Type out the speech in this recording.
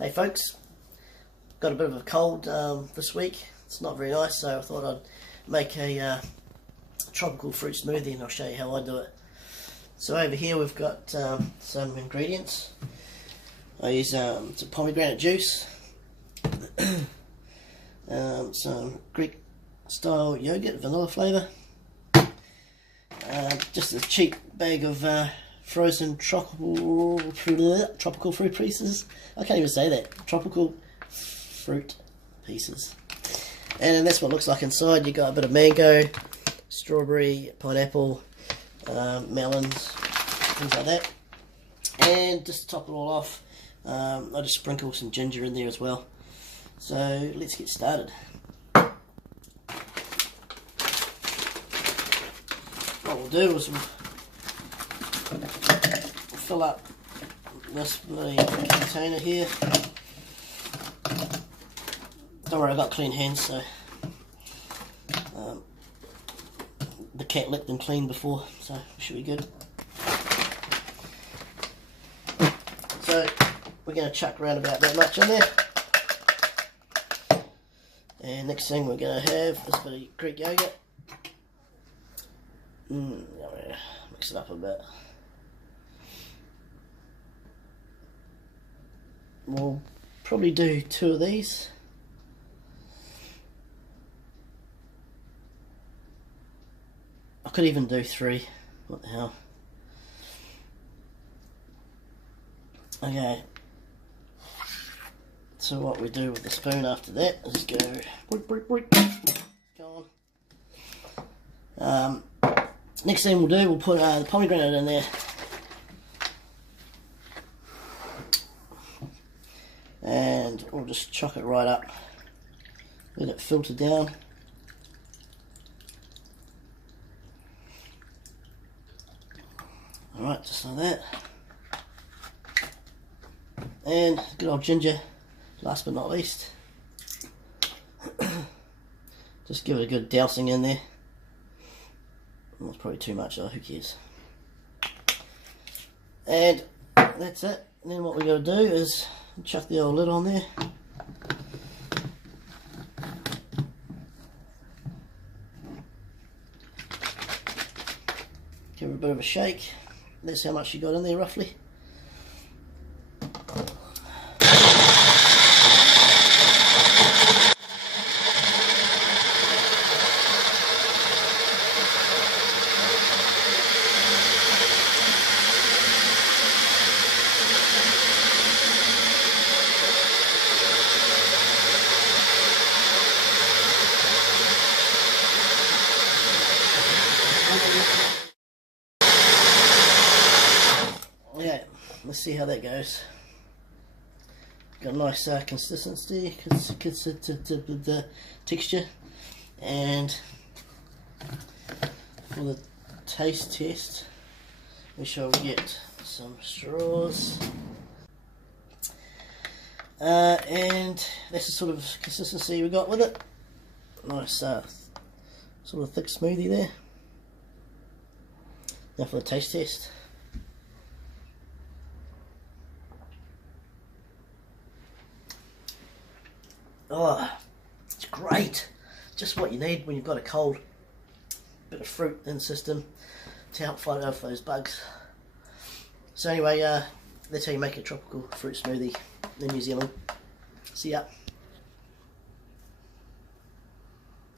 Hey folks, got a bit of a cold this week. It's not very nice, so I thought I'd make a tropical fruit smoothie and I'll show you how I do it. So over here we've got some ingredients. I use some pomegranate juice, some Greek style yogurt, vanilla flavour, just a cheap bag of frozen tropical fruit pieces. I can't even say that. Tropical fruit pieces. And that's what it looks like inside. You got a bit of mango, strawberry, pineapple, melons, things like that. And just to top it all off, I just sprinkle some ginger in there as well. So let's get started. What we'll do is we'll fill up this bloody container here. Don't worry, I've got clean hands, so the cat licked them clean before, so we should be good. So we're going to chuck around about that much in there. And next thing we're going to have this bit of Greek yogurt. Mix it up a bit. We'll probably do 2 of these. I could even do 3. What the hell? Okay. So what we do with the spoon after that is go on. Next thing we'll do, we'll put the pomegranate in there. And we'll just chuck it right up. Let it filter down. Alright, just like that. And good old ginger, last but not least. Just give it a good dousing in there. That's probably too much though, who cares? And that's it. And then what we got to do is chuck the old lid on there. Give it a bit of a shake. That's how much you got in there roughly. Yeah, let's see how that goes. Got a nice consistency, the texture, and for the taste test, we shall get some straws, and that's the sort of consistency we got with it. Nice sort of thick smoothie there. Now for the taste test. Oh, it's great. Just what you need when you've got a cold. Bit of fruit in the system to help fight off those bugs. So anyway, that's how you make a tropical fruit smoothie in New Zealand. See ya.